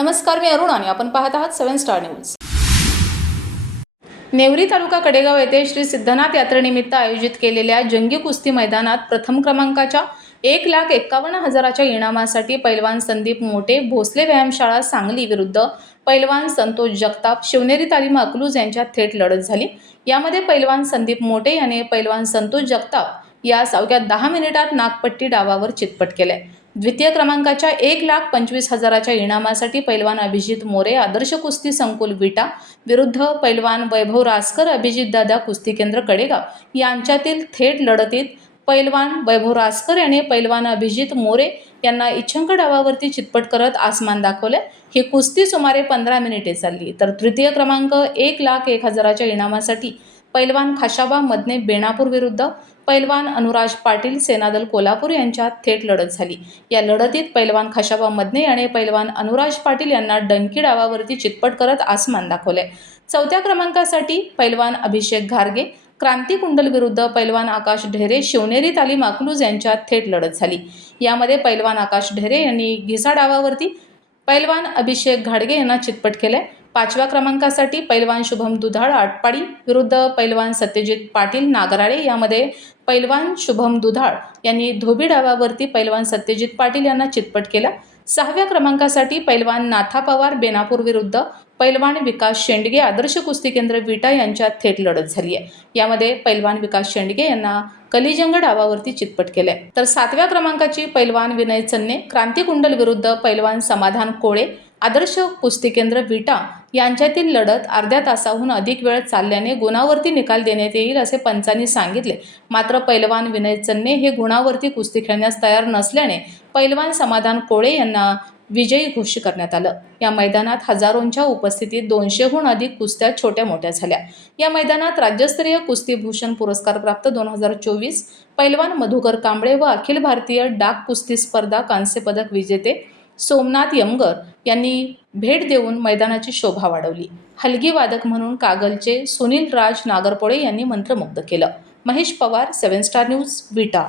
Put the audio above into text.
नमस्कार मी अरुण आणि आपण पाहत आहात seven star news. Nevari taluka Kadegaon येथे श्री सिद्धनाथ यात्रेनिमित्त आयोजित केलेल्या जंगी कुस्ती मैदानात प्रथम क्रमांकाच्या एक लाख एक्कावन्न हजाराच्या इनामासाठी पैलवान संदीप मोटे भोसले व्यायामशाळा सांगली विरुद्ध पैलवान संतोष जगताप शिवनेरी तालीम अकलूज यांच्यात थेट लढत झाली. यामध्ये पैलवान संदीप मोटे याने पैलवान संतोष जगताप यास अवघ्या दहा मिनिटात नागपट्टी डावावर चितपट केले. द्वितीय क्रमांकाच्या एक लाख पंचवीस हजाराच्या इनामासाठी पैलवान अभिजित मोरे आदर्श कुस्ती संकुल विटा विरुद्ध पैलवान वैभव रासकर अभिजित दादा कुस्ती केंद्र कडेगाव. यांच्यातील थेट लढतीत पैलवान वैभव रासकर याने पैलवान अभिजित मोरे यांना इच्छंक डावावरती चितपट करत आसमान दाखवले. ही कुस्ती सुमारे पंधरा मिनिटे चालली. तर तृतीय क्रमांक एक लाख एक हजाराच्या इनामासाठी पैलवान खाशाबा मदने बेणापूर विरुद्ध पैलवान अनुराज पाटील सेनादल कोल्हापूर यांच्यात थेट लढत झाली. या लढतीत पैलवान खाशाबा मदने आणि पैलवान अनुराज पाटील यांना डंकी डावावरती चितपट करत आसमान दाखवले. चौथ्या क्रमांकासाठी पैलवान अभिषेक घारगे क्रांती कुंडल विरुद्ध पैलवान आकाश ढेरे शिवनेरी तालीम अकलूज यांच्यात थेट लढत झाली. यामध्ये पैलवान आकाश ढेरे यांनी घिसा डावावरती पैलवान अभिषेक घाडगे यांना चितपट केले. पाचव्या क्रमांकासाठी पैलवान शुभम दुधाळ आटपाडी विरुद्ध पैलवान सत्यजित पाटील नागराळे यामध्ये पैलवान शुभम दुधाळ यांनी धोबी डावावरती पैलवान सत्यजित पाटील यांना चितपट केला. सहाव्या क्रमांकासाठी पैलवान नाथा पवार बेनापूर विरुद्ध पैलवान विकास शेंडगे आदर्श कुस्ती केंद्र विटा यांच्यात थेट लढत झाली आहे. यामध्ये पैलवान विकास शेंडगे यांना कलिजंग डावावरती चितपट केले तर सातव्या क्रमांकाची पैलवान विनय चन्ने क्रांती कुंडल विरुद्ध पैलवान समाधान कोळे आदर्श कुस्ती केंद्र विटा यांच्यातील लढत अर्ध्या तासाहून अधिक वेळ चालल्याने गुणावरती निकाल देण्यात येईल असे पंचांनी सांगितले. मात्र पैलवान विनय चन्ने हे गुणावरती कुस्ती खेळण्यास तयार नसल्याने पैलवान समाधान कोळे यांना विजयी घोषित करण्यात आलं. या मैदानात हजारोंच्या उपस्थितीत दोनशेहून अधिक कुस्त्या छोट्या मोठ्या झाल्या. या मैदानात राज्यस्तरीय कुस्तीभूषण पुरस्कार प्राप्त दोन हजार चोवीस पैलवान मधुकर कांबळे व अखिल भारतीय डाक कुस्ती स्पर्धा कांस्य पदक विजेते सोमनाथ यमगर यांनी भेट देऊन मैदानाची शोभा वाढवली. हलगी वादक म्हणून कागलचे सुनील राज नागरपोळे यांनी मंत्रमुग्ध केलं. Mahesh Pawar seven star news Vita.